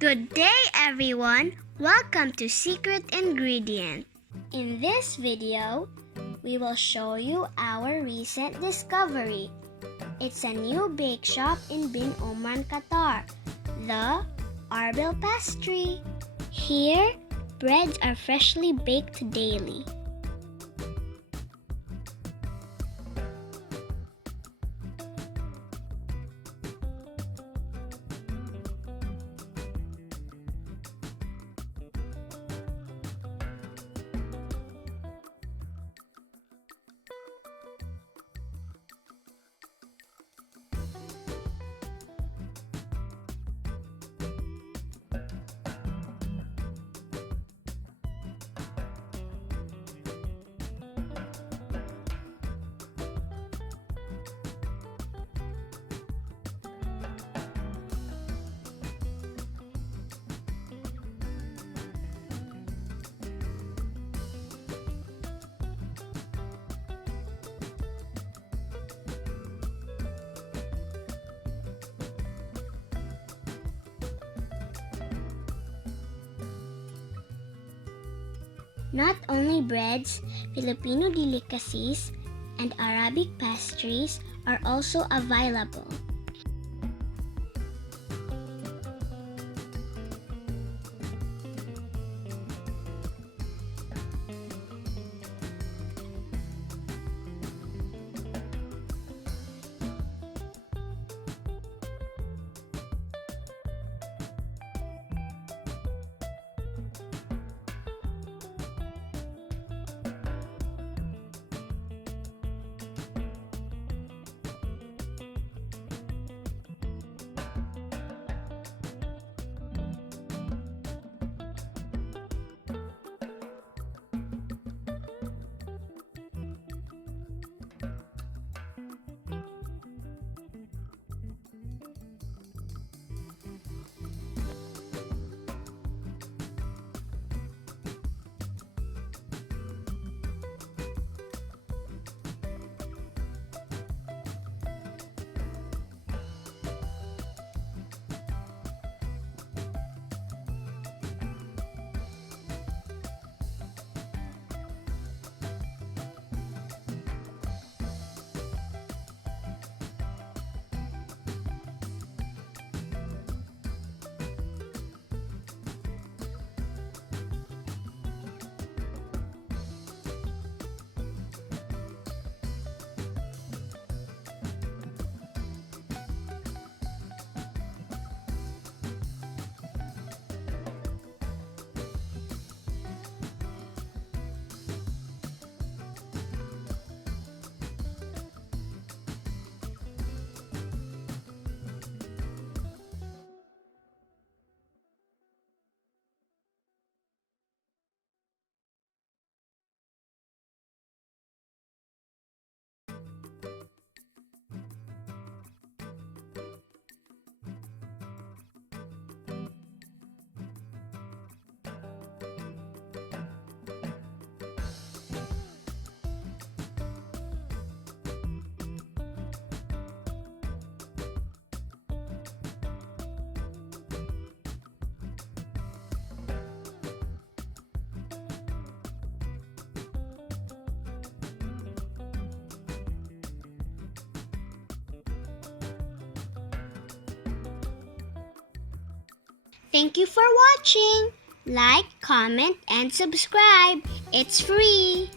Good day, everyone! Welcome to Secret Ingredient. In this video, we will show you our recent discovery. It's a new bake shop in Bin Omran, Qatar, the ARBEL Pastry. Here, breads are freshly baked daily. Not only breads, Filipino delicacies, and Arabic pastries are also available. Thank you for watching. Like, comment, and subscribe. It's free.